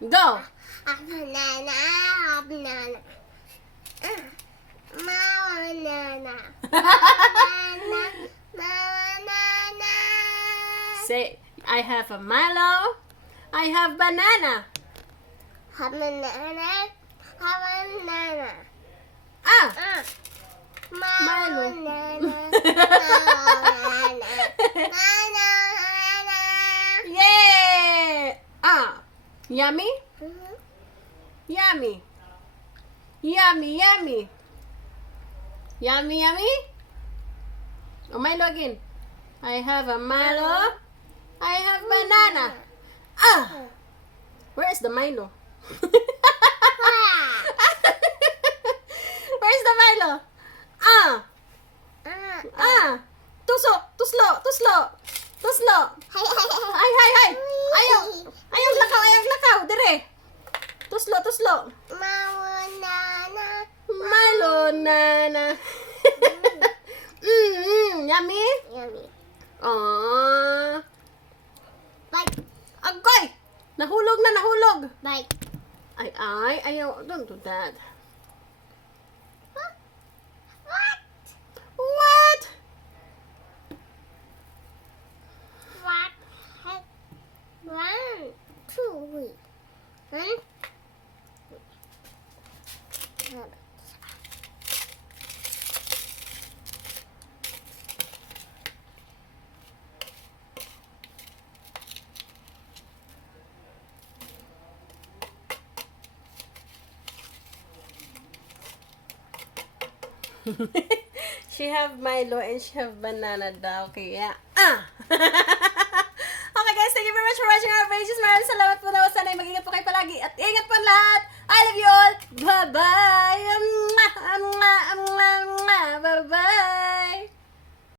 Go! A banana, a banana. Banana. Banana, banana. Say, I have a Milo. I have banana. A banana, a banana. Ah! Milo. Yay! Ah! Yummy? Yummy. Yummy, yummy. Yummy, yummy. Oh, Milo again. I have a Milo. I have banana. Ah! Where is the Milo? Where's the Milo? Ah! Ah! Too slow, too slow, too slow. Too slow. Ay, ay, ay. Ayaw. Ayaw lakaw, ayaw lakaw. Dire. Too slow, too slow. Milo, nana. Yummy? Yummy. Aww. Bite, Agoy! Nahulog na, nahulog. bite. Ay, ayaw. Don't do that. What? What? What? Heck? 1, 2, 1. She have Milo and she have banana daw. Kaya, Okay guys, thank you very much for watching our pages. Maraming salamat po daw. Sana magiging po kayo palagi. At ingat po lahat. I love you all. Bye-bye.